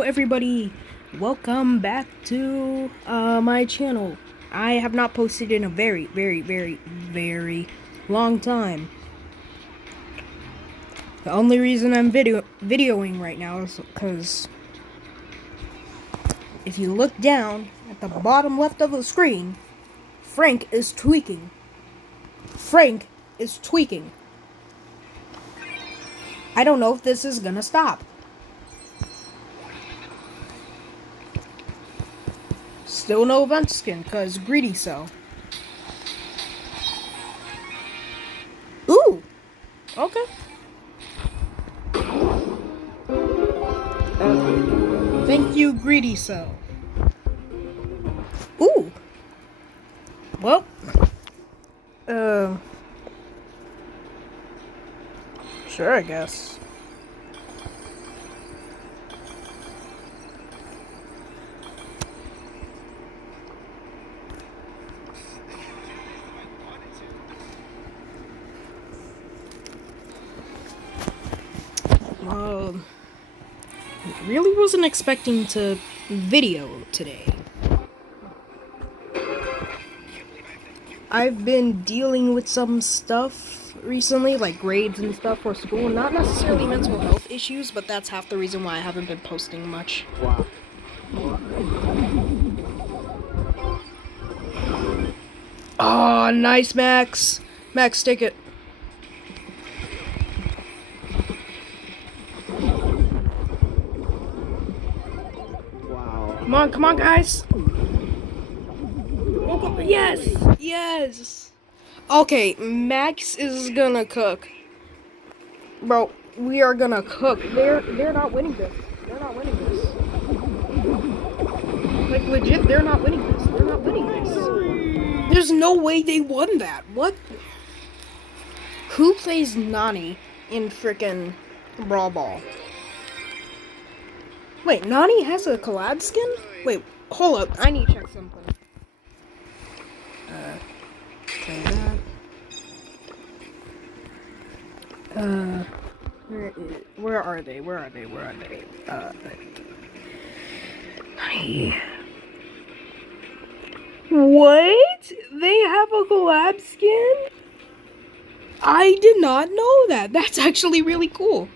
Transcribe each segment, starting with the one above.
Hello everybody, welcome back to my channel. I have not posted in a very long time. The only reason I'm videoing right now is because if you look down at the bottom left of the screen, Frank is tweaking. Frank is tweaking. I don't know if this is gonna stop. Still no event skin, cause greedy so. Ooh! Okay. Thank you, greedy so. Ooh! Well, sure, I guess. Really wasn't expecting to video today. I've been dealing with some stuff recently, like grades and stuff for school. Not necessarily mental health issues, but that's half the reason why I haven't been posting much. Wow. Oh, nice, Max. Max, take it. Wow. Come on, guys. Yes, yes. Okay, Max is gonna cook. Bro, we are gonna cook. They're not winning this. They're not winning this. Like legit, they're not winning this. They're not winning this. There's no way they won that. What? Who plays Nani in frickin' Brawl? Wait, Nani has a collab skin? Wait, hold up. I need to check something. Okay, that. Where are they? Nani. What? They have a collab skin? I did not know that. That's actually really cool.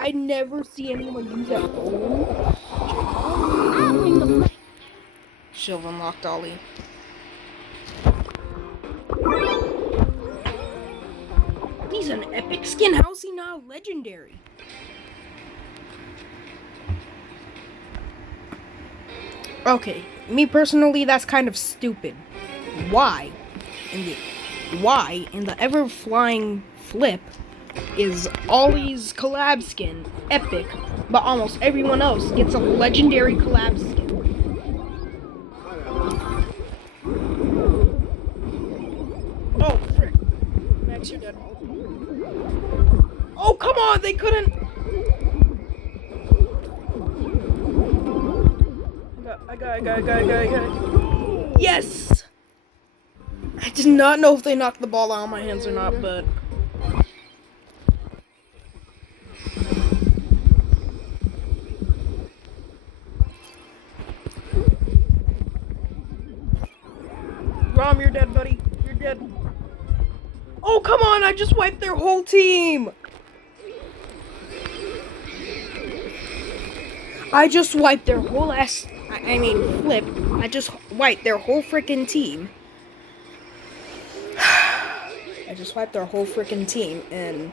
I never see anyone use that. Oh. Should've unlocked Ollie. He's an epic skin. How's he not legendary? Okay, me personally, that's kind of stupid. Why in the ever flying flip is Ollie's collab skin epic, but almost everyone else gets a legendary collab skin? Oh frick! Max, you're dead. Oh come on, they couldn't. I got. Yes! I did not know if they knocked the ball out of my hands or not, but... Rom, you're dead, buddy. You're dead. Oh, come on! I just wiped their whole team! I just wiped their whole ass... flip. I just wiped their whole freaking team. I just wiped their whole freaking team, and...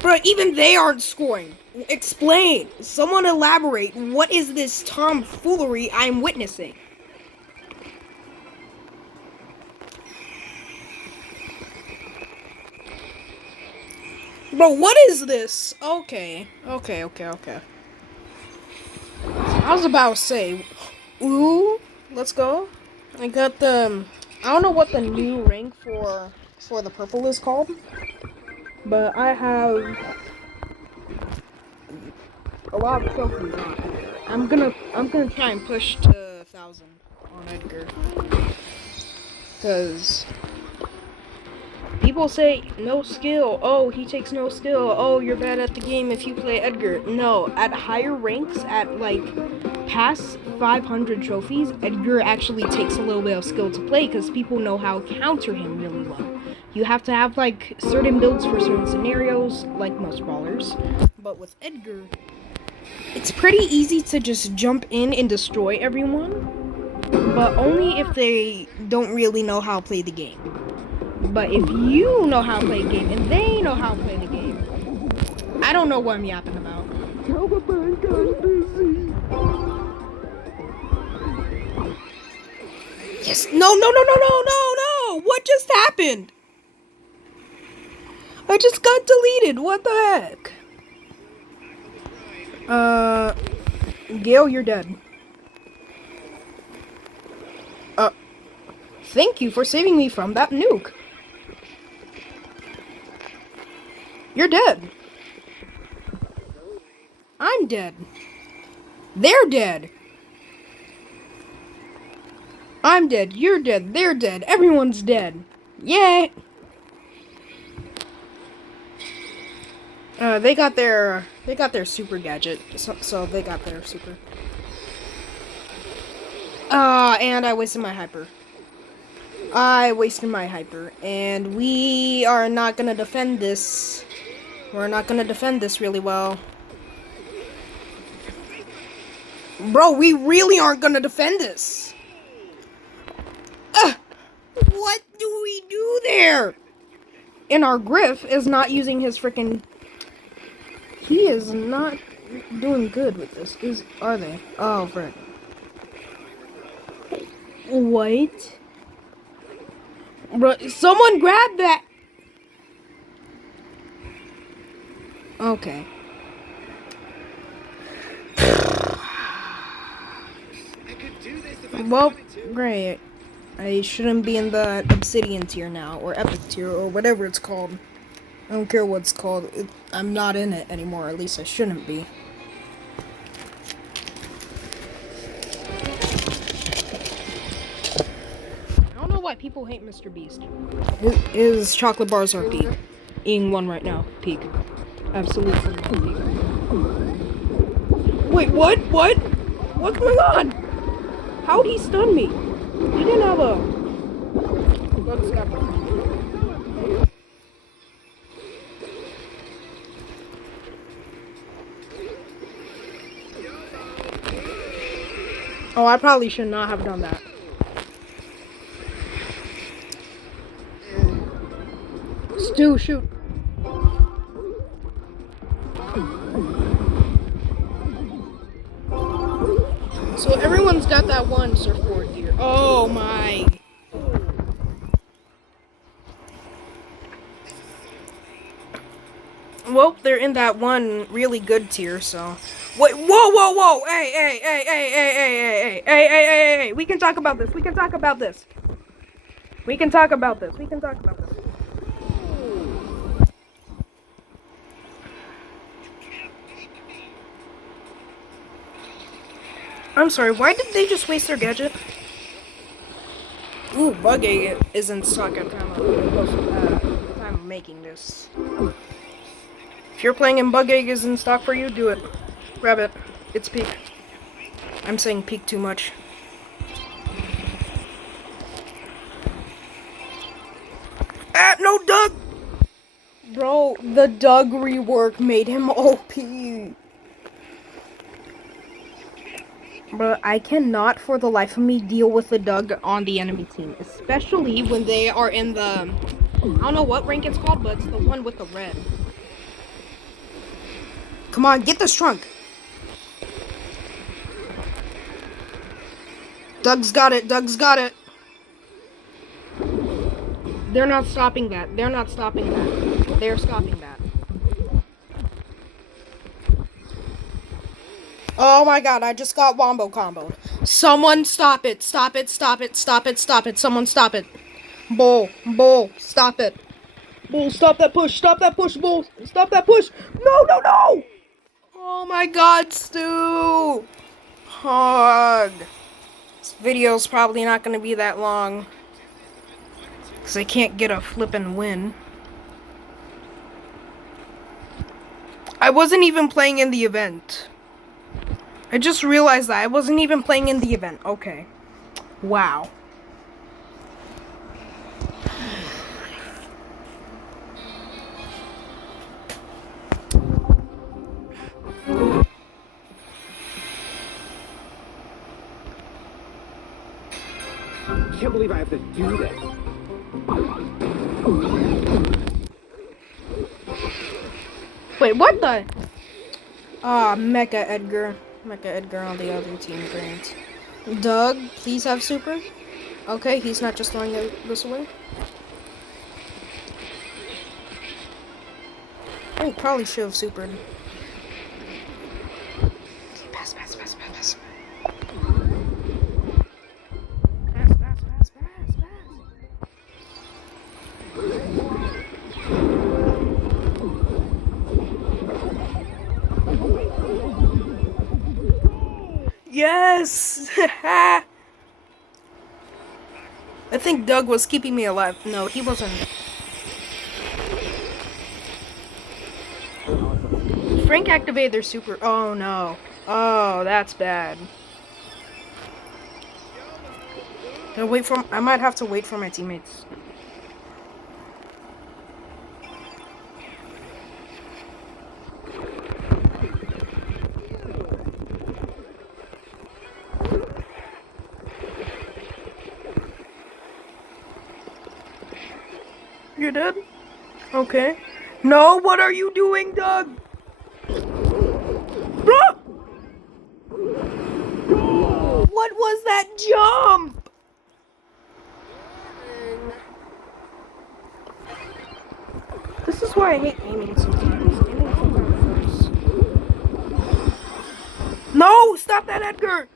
Bro, even they aren't scoring. Explain. Someone elaborate. What is this tomfoolery I'm witnessing? Bro, what is this? Okay. I was about to say, ooh, let's go. I got the, I don't know what the new rank for the purple is called, but I have a lot of trophies on Edgar. I'm gonna try and push to 1,000 on Edgar, cause People say no skill. Oh, he takes no skill. Oh, you're bad at the game if you play Edgar. No, at higher ranks, at like past 500 trophies, Edgar actually takes a little bit of skill to play because people know how to counter him really well. You have to have like certain builds for certain scenarios, like most brawlers. But with Edgar, it's pretty easy to just jump in and destroy everyone, but only if they don't really know how to play the game. But if you know how to play a game and they know how to play the game, I don't know what I'm yapping about. Yes. No, no, no, no, no, no, no. What just happened? I just got deleted. What the heck? Gale, you're dead. Thank you for saving me from that nuke. You're dead. I'm dead. They're dead. I'm dead. You're dead. They're dead. Everyone's dead. Yay! They got their super gadget. So they got their super. And I wasted my hyper. And we are not gonna defend this. We're not gonna defend this really well. Bro, we really aren't gonna defend this. What do we do there? And our Griff is not using his freaking. He is not doing good with this. Are they? Oh, frick. What? Bro, someone grab that. Okay. Well, great. I shouldn't be in the obsidian tier now, or epic tier, or whatever it's called. I don't care what it's called. I'm not in it anymore, at least I shouldn't be. I don't know why people hate Mr. Beast. His chocolate bars are peak. Eating one right now. Peak. Absolutely peak. Wait, what? What? What's going on? How'd he stun me? He didn't have a... Oh, I probably should not have done that. Stu, shoot. So everyone's got that one surfboard gear. Oh my. Well, they're in that one really good tier, so. Wait, whoa, whoa, whoa! Hey, hey, hey, hey, hey, hey, hey, hey, hey, hey, hey, hey! We can talk about this. We can talk about this. We can talk about this. We can talk about this. I'm sorry. Why did they just waste their gadget? Ooh, bug egg is in stock at the time of making this. If you're playing and bug egg is in stock for you, do it. Grab it. It's peak. I'm saying peak too much. Ah, no Doug! Bro, the Doug rework made him OP. Bro, I cannot for the life of me deal with the Doug on the enemy team. Especially when they are in the... I don't know what rank it's called, but it's the one with the red. Come on, get this trunk. Doug's got it. Doug's got it. They're not stopping that. They're not stopping that. They're stopping that. Oh my god, I just got wombo comboed. Someone stop it. Stop it. Stop it. Stop it. Stop it. Someone stop it. Bull. Bull. Stop it. Bull, stop that push. Stop that push, Bull. Stop that push. No, no, no. Oh my god, Stu. Hug. This video's probably not going to be that long. Because I can't get a flippin' win. I wasn't even playing in the event. I just realized that I wasn't even playing in the event. Okay. Wow. I can't believe I have to do this. Wait, what the? Ah, Mecha Edgar. Mecha Edgar on the other team, Grant. Doug, please have super. Okay, he's not just throwing this away. Oh, probably should have supered. Pass, pass, pass, pass, pass. Pass, pass, pass, pass, pass. Yes! I think Doug was keeping me alive. No, he wasn't. Frank activated their super. Oh no. Oh, that's bad. I might have to wait for my teammates. You're dead? Okay. No, what are you doing, Doug? Bro! What was that jump? This is why I hate aiming sometimes. Aiming sometimes hurts. No! Stop that, Edgar!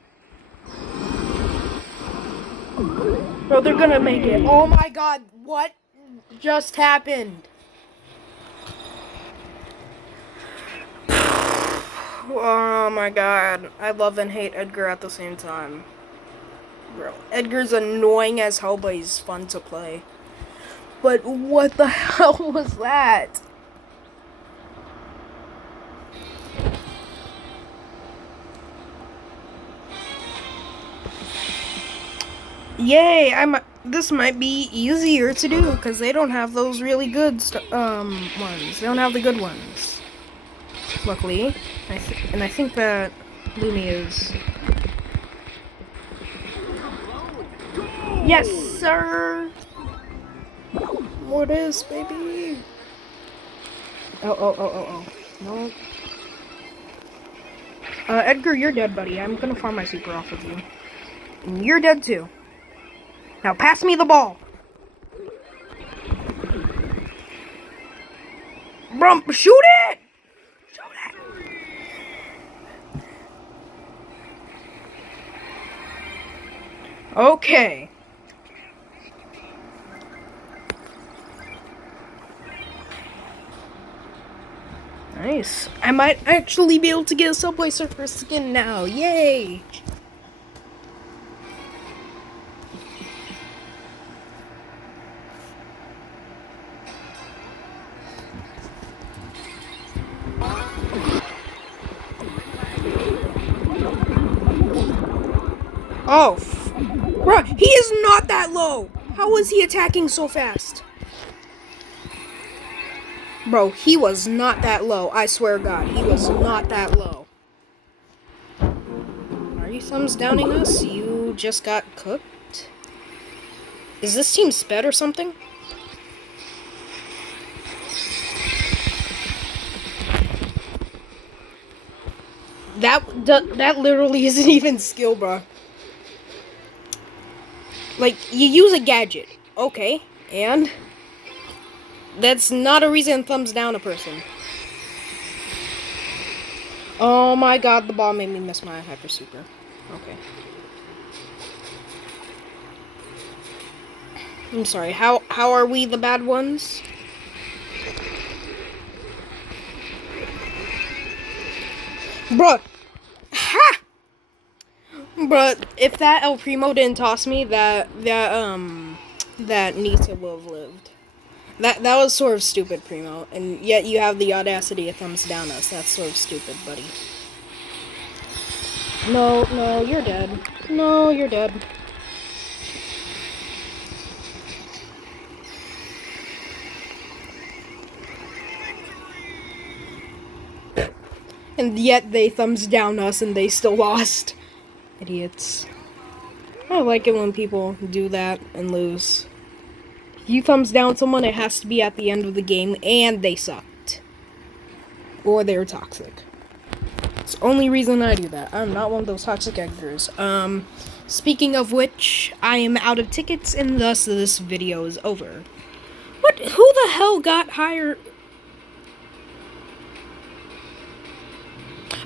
Bro, they're gonna make it. Oh my god, what just happened? Oh my god. I love and hate Edgar at the same time. Bro, Edgar's annoying as hell, but he's fun to play. But what the hell was that? Yay! This might be easier to do because they don't have those really good ones. They don't have the good ones. Luckily, I think that Lumi is. Yes, sir. What is, baby? Oh. No. Edgar, you're dead, buddy. I'm gonna farm my super off of you. And you're dead too. Now pass me the ball. Bro, shoot it! Shoot it! Okay. Nice. I might actually be able to get a Subway Surfer skin now. Yay! Oh, bro, he is not that low. How is he attacking so fast? Bro, he was not that low. I swear to God, he was not that low. Are you thumbs downing us? You just got cooked? Is this team sped or something? That literally isn't even skill, bro. Like, you use a gadget. Okay, and? That's not a reason to thumbs down a person. Oh my god, the ball made me miss my hyper super. Okay. I'm sorry, how are we the bad ones? Bruh! Ha! Bruh, if that El Primo didn't toss me, that that Nita will have lived. That was sort of stupid, Primo, and yet you have the audacity to thumbs down us. That's sort of stupid, buddy. No, you're dead. No, you're dead. And yet they thumbs down us and they still lost. Idiots. I like it when people do that and lose. If you thumbs down someone, it has to be at the end of the game and they sucked. Or they're toxic. It's the only reason I do that. I'm not one of those toxic Edgars. Speaking of which, I am out of tickets and thus this video is over. What? Who the hell got hired?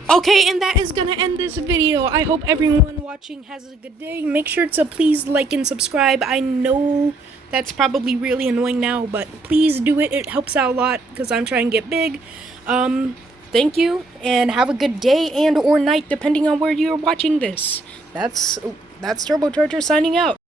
Okay, and that is gonna end this video. I hope everyone watching has a good day. Make sure to please like and subscribe. I know that's probably really annoying now, but please do it. It helps out a lot because I'm trying to get big. Thank you, and have a good day and or night, depending on where you're watching this. That's Turbocharger signing out.